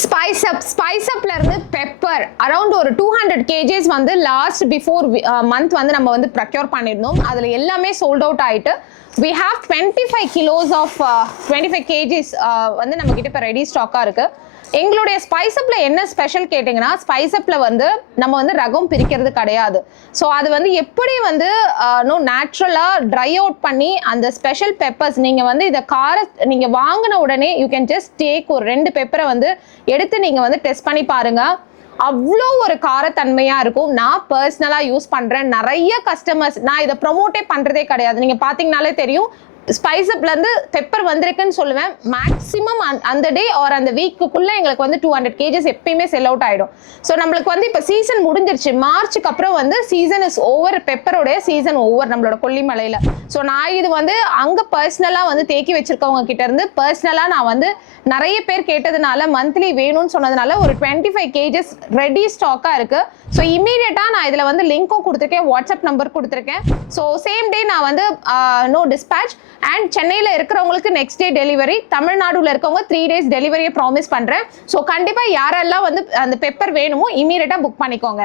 Spice அப்ல இருந்து pepper around ஒரு 200 kgs வந்து லாஸ்ட் பிஃபோர் மந்த் வந்து நம்ம வந்து ப்ரொக்யூர் பண்ணியிருந்தோம். அதில் எல்லாமே சோல்ட் அவுட் ஆகிட்டு we have 25 kilos of 25 kgs வந்து நம்ம கிட்ட இப்போ ரெடி ஸ்டாக்காக இருக்கு. எங்களுடைய ஸ்பைஸ் அப்ல என்ன ஸ்பெஷல் கேட்டிங்கன்னா, ஸ்பைஸ் அப்ல வந்து நம்ம வந்து ரகம் பிரிக்கிறது கிடையாது. ஸோ அது வந்து எப்படி வந்து நேச்சுரலாக ட்ரை அவுட் பண்ணி அந்த ஸ்பெஷல் பெப்பர்ஸ் நீங்கள் வந்து இதை நீங்கள் வாங்கின உடனே யூ கேன் ஜஸ்ட் டேக் ஒரு 2 பெப்பரை வந்து எடுத்து நீங்கள் வந்து டெஸ்ட் பண்ணி பாருங்க. அவ்வளோ ஒரு காரத்தன்மையாக இருக்கும். நான் பர்சனலாக யூஸ் பண்ணுறேன். நிறைய கஸ்டமர்ஸ், நான் இதை ப்ரொமோட்டே பண்ணுறதே கிடையாது. நீங்கள் பார்த்தீங்கனாலே தெரியும், ஸ்பைஸ் அப்லேருந்து பெப்பர் வந்திருக்குன்னு சொல்லுவேன். மேக்ஸிமம் அந்த டே ஆர் அந்த வீக்குள்ளே எங்களுக்கு வந்து 200 kgs எப்பயுமே செல் அவுட் ஆகிடும். ஸோ நம்மளுக்கு வந்து இப்போ சீசன் முடிஞ்சிருச்சு. மார்ச்சுக்கு அப்புறம் வந்து சீசன் இஸ் ஓவர், பெப்பரோடைய சீசன் ஓவர் நம்மளோட கொல்லிமலையில். ஸோ நான் இது வந்து அங்கே பர்சனலாக வந்து தேக்கி வச்சிருக்கவங்க கிட்ட இருந்து பர்சனலாக நான் வந்து நிறைய பேர் கேட்டதுனால மந்த்லி வேணும்னு சொன்னதுனால ஒரு 25 kgs ரெடி ஸ்டாக்காக இருக்குது. ஸோ இமீடியட்டாக நான் இதில் வந்து லிங்க்கும் கொடுத்துருக்கேன், வாட்ஸ்அப் நம்பர் கொடுத்துருக்கேன். ஸோ சேம் டே நான் வந்து நோ டிஸ்பேச் அண்ட் சென்னையில் இருக்கிறவங்களுக்கு நெக்ஸ்ட் டே டெலிவரி, தமிழ்நாடுல இருக்கவங்க 3 days டெலிவரியை ப்ராமிஸ் பண்ணுறேன். ஸோ கண்டிப்பாக யாரெல்லாம் வந்து அந்த பெப்பர் வேணுமோ இமீடியட்டாக புக் பண்ணிக்கோங்க.